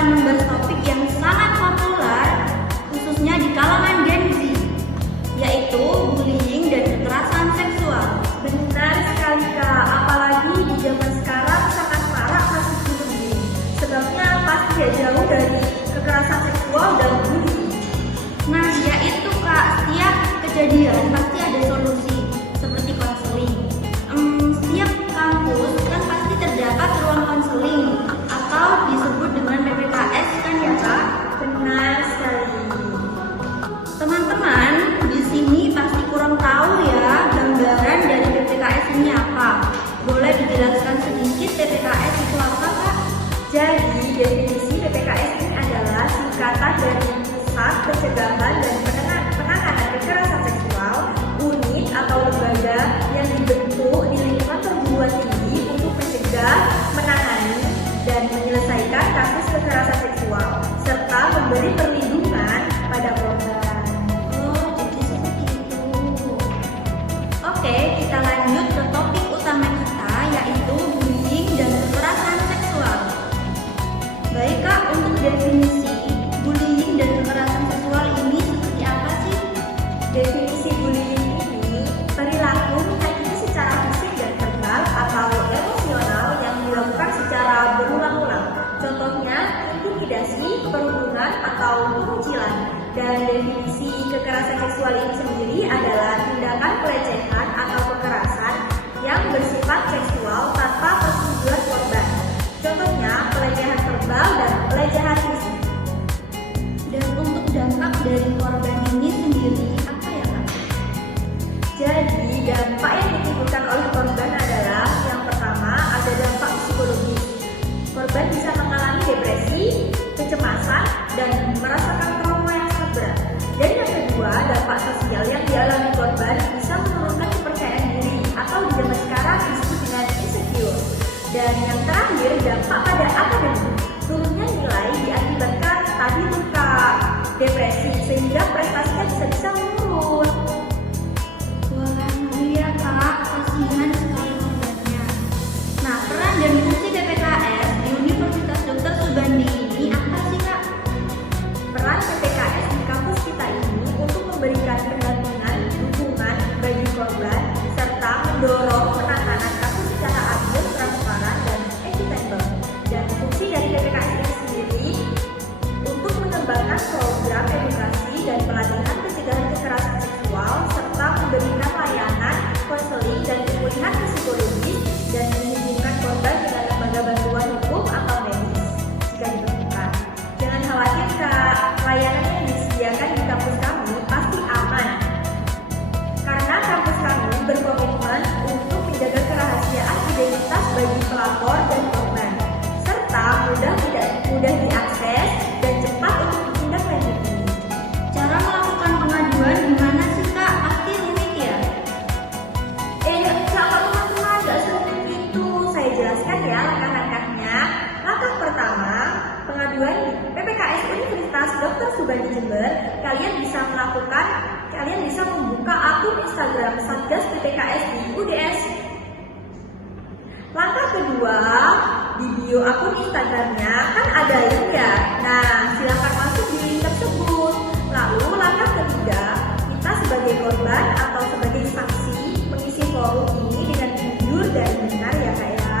akan membahas topik yang sangat populer khususnya di kalangan Gen Z, yaitu bullying dan kekerasan seksual. Benar sekali Kak, apalagi di zaman sekarang sangat marak kasus bullying. Sebabnya pasti gak jauh dari kekerasan seksual dan bullying. Nah, yaitu Kak, setiap kejadian pasti ada solusi, seperti konseling. Setiap kampus kan pasti terdapat ruang konseling atau disebut dengan PPKS kan ya Kak? Benar sekali. Teman-teman di sini pasti kurang tahu ya gambaran dari PPKS ini apa. Boleh dijelaskan sedikit PPKS itu apa Kak? Jadi definisi PPKS ini adalah singkatan dari Pusat Pencegahan dan Penanganan Kekerasan Seksual, unit atau lembaga yang dibentuk di lingkungan perguruan tinggi untuk mencegah, menangani, dan menyelesaikan kasus kekerasan seksual serta memberi perlindungan pada korban. Oh, jadi seperti itu. Oke, kita lanjut ke topik utama kita, yaitu bullying dan kekerasan seksual. Baik Kak, untuk definisi bullying dan kekerasan seksual ini seperti apa sih? Definisi bullying ini perilaku menyakiti secara fisik dan verbal atau emosional yang dilakukan secara berulang-ulang. Contohnya intimidasi, perundungan atau pengucilan. Dan definisi kekerasan seksual ini sendiri adalah tindakan pelecehan atau kekerasan yang bersifat seksual tanpa persetujuan korban. Contohnya pelecehan verbal dan pelecehan fisik. Dan untuk dampak dari korban ini sendiri apa ya Kak? Jadi dampak yang ditimbulkan oleh korban adalah yang pertama ada dampak psikologis. Korban bisa mengalami depresi, kecemasan, dan merasakan trauma yang sangat berat. Dan yang kedua, dampak sosial yang dialami korban bisa menurunkan kepercayaan diri atau di zaman sekarang disebut dengan insecure. Dan yang terakhir, dampak pada akademik. Turunnya nilai diakibatkan tadi tuh Kak, depresi sehingga prestasinya bisa menurun. Wah, iya Kak, kasihan sekali korbannya. Nah, peran dan fungsi PPKS di Universitas Dr. Subandi ini apa sih Kak? Peran PPKS di kampus kita ini untuk memberikan pendampingan, dukungan bagi korban, serta mendorong penanganan kasus secara adil, transparan, dan akuntabel. Dan fungsi dari PPKS ini sendiri untuk mengembangkan program edukasi dan pelatihan pencegahan kekerasan seksual, serta memberikan layanan konseling dan pemulihan psikologis dan menghubungkan korban dengan lembaga bantuan hukum atau medis jika diperlukan. Jangan khawatir Kak, layanan yang disediakan di kampus kami pasti aman. Karena kampus kami berkomitmen untuk menjaga kerahasiaan identitas bagi pelapor dan korban, serta mudah diakses dan cepat untuk ditindaklanjuti. Cara melakukan pengaduan gimana sih Kak? Pasti rumit ya? Sama teman-teman, gak sulit itu. Saya jelaskan ya langkah-langkahnya. Langkah pertama, pengaduan di PPKS Universitas Dr. Subandi Jember. Kalian bisa membuka akun Instagram Satgas PPKS di UDS. Langkah kedua, di bio akun Instagramnya kan ada link ya. Nah, silakan masuk di link tersebut. Lalu langkah ketiga, kita sebagai korban atau sebagai saksi mengisi forum ini dengan jujur dan benar ya Kak ya.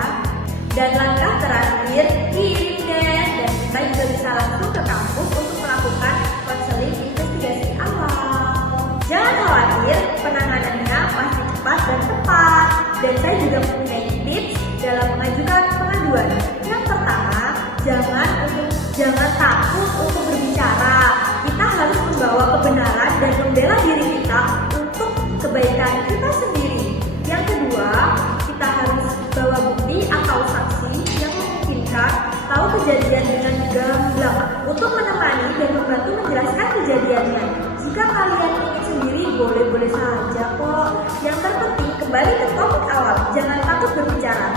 Dan langkah terakhir, kirim deh. Dan kita juga bisa langsung ke kampus untuk melakukan konseling investigasi awal. Jangan khawatir, penanganannya pasti cepat dan tepat. Dan saya juga mempunyai tips dalam mengajukan pengaduan. Yang pertama, jangan takut untuk berbicara. Kita harus membawa kebenaran dan membela diri kita untuk kebaikan kita sendiri. Yang kedua, kita harus bawa bukti atau saksi yang memungkinkan tahu kejadian dengan gamblang untuk menemani dan membantu menjelaskan kejadiannya. Jika kalian ingin sendiri, boleh-boleh saja kok. Yang terpenting, kembali ke topik awal, jangan takut berbicara.